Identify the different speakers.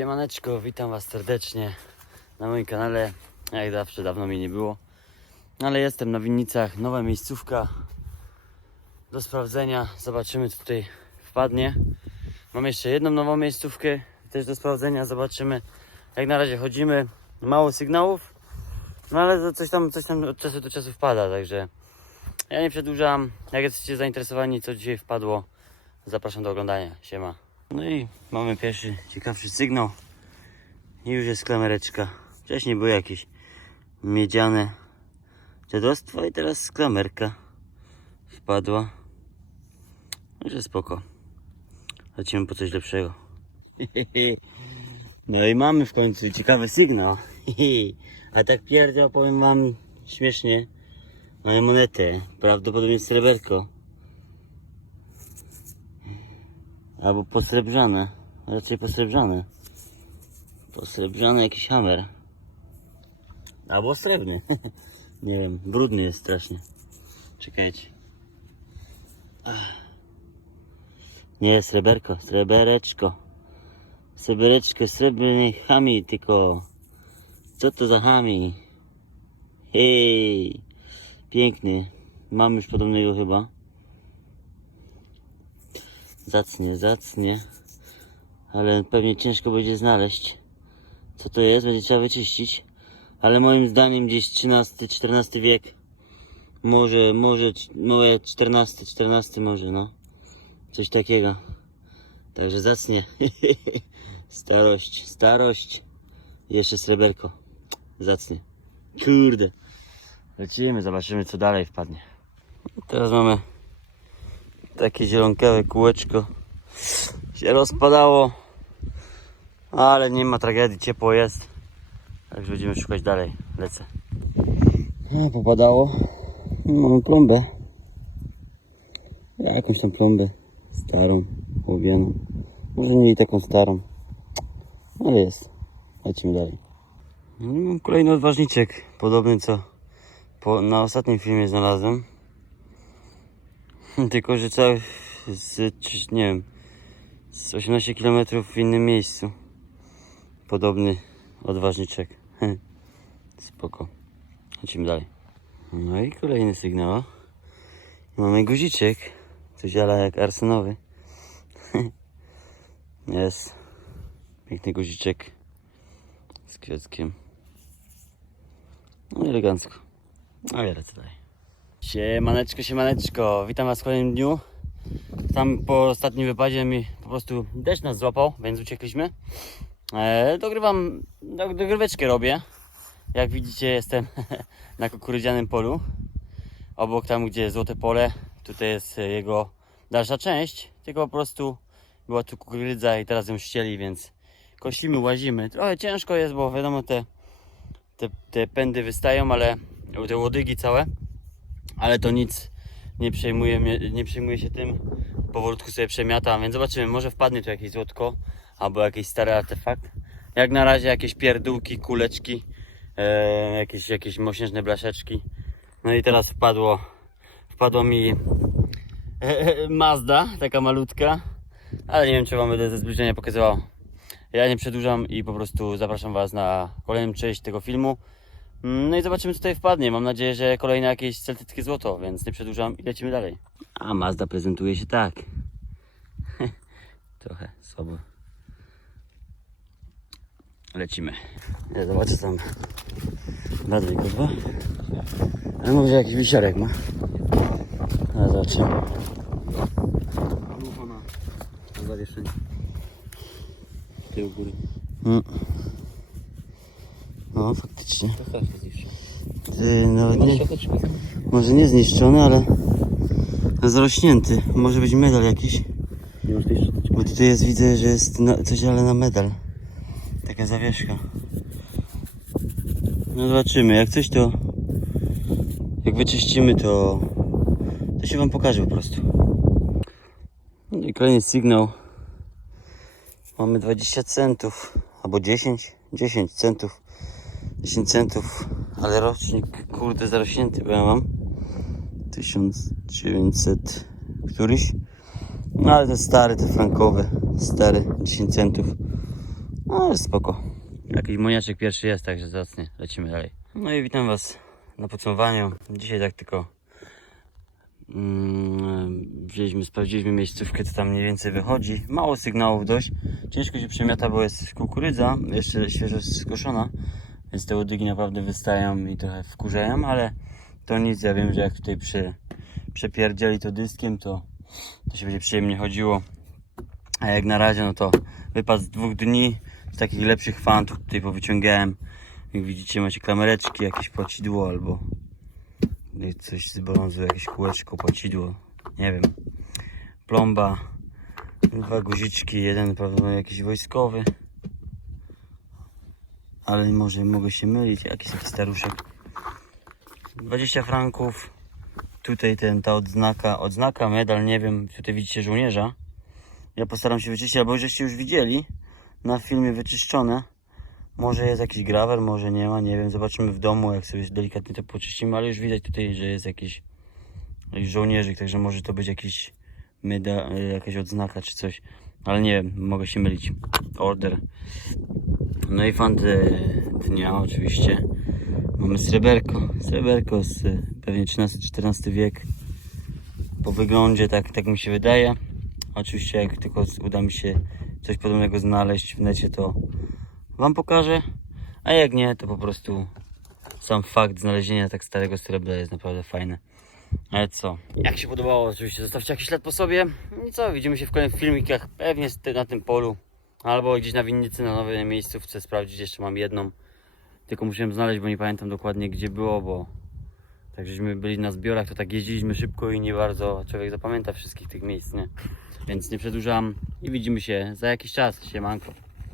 Speaker 1: Siemaneczko, witam Was serdecznie na moim kanale. Jak zawsze, dawno mnie nie było. Ale jestem na winnicach, nowa miejscówka do sprawdzenia. Zobaczymy, co tutaj wpadnie. Mam jeszcze jedną nową miejscówkę też do sprawdzenia. Zobaczymy. Jak na razie chodzimy, mało sygnałów, no ale coś tam, coś tam od czasu do czasu wpada, także ja nie przedłużam. Jak jesteście zainteresowani, co dzisiaj wpadło, zapraszam do oglądania. Siema. No i mamy pierwszy ciekawszy sygnał. I już jest klamereczka. Wcześniej były jakieś miedziane dziadostwo i teraz klamerka wpadła. Także spoko. Lecimy po coś lepszego. No i mamy w końcu ciekawy sygnał. A tak pierdział, powiem wam śmiesznie. Mamy monetę, prawdopodobnie sreberko. Albo posrebrzane. Raczej posrebrzane. Posrebrzany jakiś hammer. Albo srebrny. Nie wiem, brudny jest strasznie. Czekajcie. Nie, sreberko, srebereczko. Srebereczko, srebrny chami, tylko... Co to za chami? Hej! Piękny. Mam już podobnego chyba. Zacnie, zacnie. Ale pewnie ciężko będzie znaleźć. Co to jest? Będzie trzeba wyczyścić. Ale moim zdaniem gdzieś XIII-XIV wiek. Może, może, może XIV, XIV może, no. Coś takiego. Także zacnie. starość, starość. Jeszcze sreberko. Zacnie. Kurde. Lecimy, zobaczymy co dalej wpadnie. Teraz mamy takie zielonkawe kółeczko. Się rozpadało. Ale nie ma tragedii, ciepło jest. Także będziemy szukać dalej. Lecę. A, popadało. Mamy plombę. Jakąś tam plombę. Starą, ołowianą. Może nie i taką starą. Ale jest. Lecimy dalej. No mam kolejny odważniczek. Podobny co po, na ostatnim filmie znalazłem. Tylko, że cały z, nie wiem, z 18 km w innym miejscu. Podobny odważniczek. Spoko. Lecimy dalej. No i kolejny sygnał. Mamy guziczek. Coś ala jak arsynowy. Jest. Piękny guziczek. Z kwiatkiem. No elegancko. No ja lecę dalej. Siemaneczko, siemaneczko. Witam was w kolejnym dniu. Tam po ostatnim wypadzie mi po prostu deszcz nas złapał, więc uciekliśmy. E, dogrywam, do, dogryweczkę robię. Jak widzicie jestem na kukurydzianym polu. Obok tam, gdzie jest złote pole, tutaj jest jego dalsza część. Tylko po prostu była tu kukurydza i teraz ją ścieli, więc kosimy, łazimy. Trochę ciężko jest, bo wiadomo te, te, te pędy wystają, ale te łodygi całe. Ale to nic nie przejmuje, mnie- nie się tym. Powolutku sobie przemiatam, więc zobaczymy. Może wpadnie tu jakieś złotko albo jakiś stary artefakt. Jak na razie jakieś pierdółki, kuleczki, e, jakieś, jakieś mosiężne blaszeczki. No i teraz wpadło, wpadło mi e, Mazda, taka malutka, ale nie wiem czy wam będę ze zbliżenia pokazywał. Ja nie przedłużam i po prostu zapraszam was na kolejną część tego filmu. Mm, No i zobaczymy co tutaj wpadnie. Mam nadzieję, że kolejne jakieś celtyckie złoto, więc nie przedłużam i lecimy dalej. A Mazda prezentuje się tak. Trochę słabo. Lecimy. Ja zobaczę tam Radwij kurwa. Ale może jakiś wisiorek ma. A zobaczymy.
Speaker 2: Lufa na na zawieszenie.
Speaker 1: Tył góry. Mm. No faktycznie. Ty, no nie, może nie zniszczony, ale zrośnięty. Może być medal jakiś.
Speaker 2: Nie masz tej szczoteczki?
Speaker 1: Bo tutaj jest, widzę, że jest na, coś ale na medal. Taka zawieszka. No zobaczymy, jak coś to... Jak wyczyścimy to... To się wam pokaże po prostu. No i kolejny sygnał. Mamy 20 centów. Albo 10. 10 centów. 10 centów. Ale rocznik, kurde, zarośnięty, bo ja mam. 1900 któryś. No ale to stary, te frankowe, stary, 10 centów. No ale spoko. Jakiś moniaczek pierwszy jest, także zacnie. Lecimy dalej. No i witam Was na podsumowaniu. Dzisiaj tak tylko mm, wzięliśmy, sprawdziliśmy miejscówkę, co tam mniej więcej wychodzi. Mało sygnałów dość. Ciężko się przemiata, bo jest kukurydza, jeszcze świeżo skoszona, więc te łodygi naprawdę wystają i trochę wkurzają, ale to nic. Ja wiem, że jak tutaj przy, przepierdzieli to dyskiem, to, to się będzie przyjemnie chodziło. A jak na razie, no to wypad z dwóch dni z takich lepszych fantów tutaj powyciągałem. Jak widzicie, macie klamereczki, jakieś płacidło albo coś z brązu, jakieś kółeczko, płacidło, nie wiem, plomba, dwa guziczki, jeden prawdopodobnie jakiś wojskowy, ale może mogę się mylić, jakiś taki staruszek. 20 franków, tutaj ten, ta odznaka, odznaka, medal, nie wiem, tutaj widzicie żołnierza. Ja postaram się wyczyścić, albo żeście już widzieli na filmie wyczyszczone. Może jest jakiś grawer, może nie ma, nie wiem. Zobaczymy w domu, jak sobie delikatnie to poczyścimy, ale już widać tutaj, że jest jakiś, jakiś żołnierzyk, także może to być jakiś myda, y, jakaś odznaka czy coś. Ale nie wiem, mogę się mylić. Order. No i fan dnia oczywiście. Mamy sreberko. Sreberko z y, pewnie XIII-XIV wiek. Po wyglądzie tak, tak mi się wydaje. Oczywiście jak tylko uda mi się coś podobnego znaleźć w necie, to Wam pokażę. A jak nie, to po prostu sam fakt znalezienia tak starego srebra jest naprawdę fajny. Ale co? Jak się podobało, oczywiście zostawcie jakiś ślad po sobie. I co, widzimy się w kolejnych filmikach, pewnie na tym polu. Albo gdzieś na winnicy, na nowej miejscówce sprawdzić, jeszcze mam jedną. Tylko musiałem znaleźć, bo nie pamiętam dokładnie gdzie było, bo tak żeśmy byli na zbiorach, to tak jeździliśmy szybko i nie bardzo człowiek zapamięta wszystkich tych miejsc, nie? Więc nie przedłużam i widzimy się za jakiś czas. Siemanko.